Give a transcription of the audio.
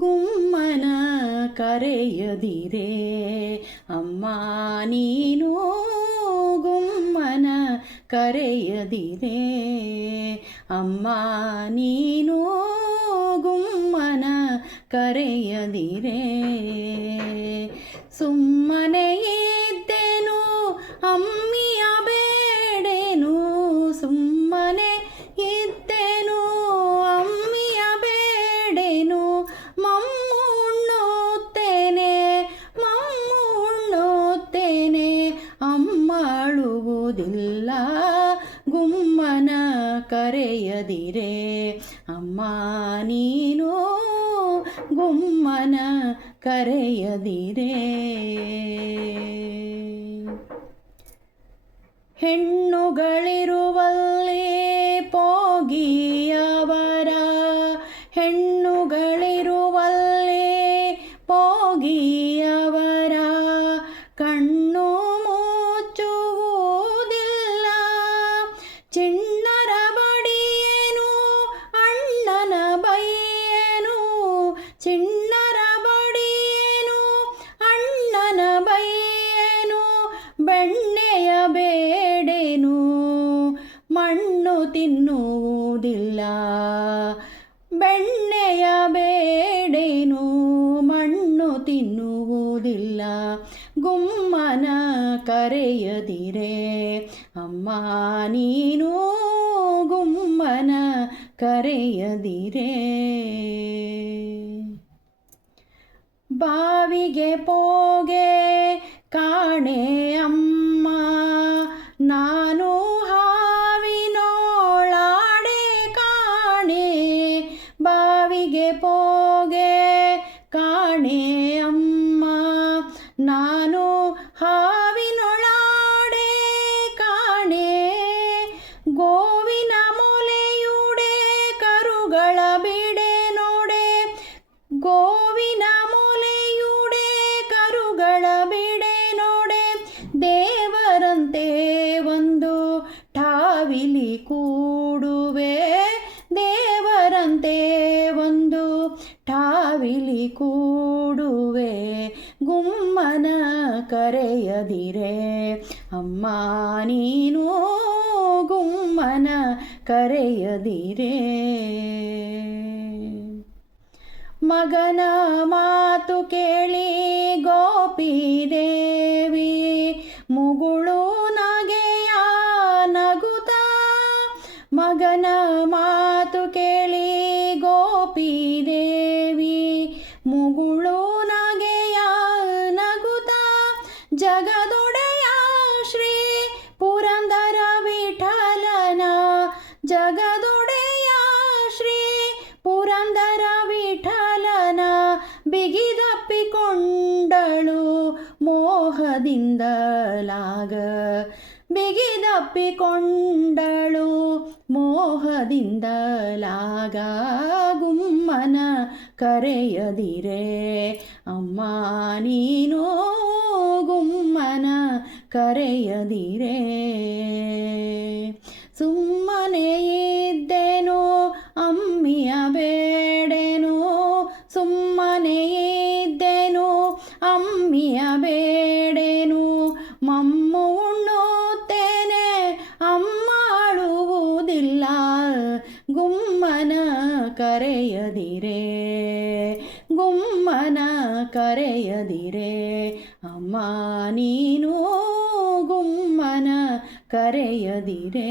ಗುಮ್ಮನ ಕರೆಯದಿರೆ ಅಮ್ಮ ನೀನು ಗುಮ್ಮನ ಕರೆಯದಿರೆ ಅಮ್ಮ ನೀನು ಗುಮ್ಮನ ಕರೆಯದಿರೆ ಸುಮ್ಮನೆ ಇದ್ದೆನು ಅಮ್ಮಿಯ ಬೇಡೆನು ಸುಮ್ಮನೆ ಇದ್ದೆನು ಅಮ್ಮಿಯ ಬೇಡೆನು ಮಮ್ಮುಣ್ಣುತ್ತೇನೆ ಅಮ್ಮ ಅಳುವುದಿಲ್ಲ ಗುಮ್ಮನ ಕರೆಯದಿರೆ ಅಮ್ಮ ನೀನು ಗುಮ್ಮನ ಕರೆಯದಿರೆ ಹೆಣ್ಣುಗಳಿರುವಲ್ಲಿ ಪೋಗಿಯವರ ಹೆಣ್ಣುಗಳಿರುವಲ್ಲಿ ಪೋಗಿಯವರ ಕಣ್ಣು ಮುಚ್ಚುವುದಿಲ್ಲ ಚಿಣ್ಣರ ಬಡಿಯೇನು ಅಣ್ಣನ ಬೈಯೇನು ಚಿಣ್ಣರ ಬಡಿಯೇನು ಅಣ್ಣನ ಬೈಯೇನು ಬೆಣ್ಣೆಯ ಬೇಡೇನು ಮಣ್ಣು ತಿನ್ನುವುದಿಲ್ಲ ಬೆಣ್ಣೆಯ ಬೇಡೇನು ಮಣ್ಣು ತಿನ್ನುವುದಿಲ್ಲ ಗುಮ್ಮನ ಕರೆಯದಿರೆ ಅಮ್ಮ ನೀನು ಗುಮ್ಮನ ಕರೆಯದಿರೆ ಬಾವಿಗೆ ಪೋಗೆ ಕಾಣೆ ಅಮ್ಮ ನಾನು ಹಾವಿನೋಳಾಡೆ ಕಾಣೆ ಬಾವಿಗೆ ಪೋಗೆ ಕಾಣೆ ಅಮ್ಮ ನಾನು ಹಾವಿನೊಳಾಡೆ ಕಾಣೆ ಗೋವಿನ ಮೊಲೆಯುಡೆ ಕರುಗಳ ಬಿಡೆ ನೋಡೆ ಗೋವಿನ ಮೊಲೆಯುಡೆ ಕರುಗಳ ಬಿಡೆ ನೋಡೆ ದೇವರಂತೆ ಒಂದು ಠಾವಿಲಿ ಕೂಡುವೆ ದೇವರಂತೆ ಒಂದು ಠಾವಿಲಿ ಕೂಡುವೆ ಗುಮ್ಮನ ಕರೆಯದಿರೆ ಅಮ್ಮ ನೀನು ಗುಮ್ಮನ ಕರೆಯದಿರೆ ಮಗನ ಮಾತು ಕೇಳಿ ಗೋಪಿದೇವಿ ಮುಗುಳು ನಗೆಯ ನಗುತ್ತ ಮಗನ ಮಾತು ಕೇಳಿ ಗೋಪಿದೇವಿ ಮುಗುಳು ನಗೆಯ ನಗುತ್ತ ಜಗದೊಡೆಯ ಶ್ರೀ ಪುರಂದರ ವಿಠಲನ ಜಗದೊಡೆಯ ಶ್ರೀ ಪುರಂದರ ವಿಠಲನ ಬಿಗಿದಪ್ಪಿಕೊಂಡಳು ಮೋಹದಿಂದಲಾಗ ಬಿಗಿದಪ್ಪಿಕೊಂಡಳು ಮೋಹದಿಂದಲಾಗ ಗುಮ್ಮನ ಕರೆಯದಿರೆ ಅಮ್ಮ ನೀನು ಗುಮ್ಮನ ಕರೆಯದಿರೆ ಸುಮ್ಮನೆ ಇದ್ದೆನು ಅಮ್ಮಿಯ ಬೇಡೆನು ಸುಮ್ಮನೆ ಇದ್ದೆನು ಅಮ್ಮಿಯ ಬೇಡೆನು ಮಮ್ಮು ಉಣ್ಣುತ್ತೇನೆ ಅಮ್ಮ ಅಳುವುದಿಲ್ಲ ಗುಮ್ಮನ ಕರೆಯದಿರೆ ಗುಮ್ಮನ ಕರೆಯದಿರೆ ಅಮ್ಮ ನೀನು ಗುಮ್ಮನ ಕರೆಯದಿರೆ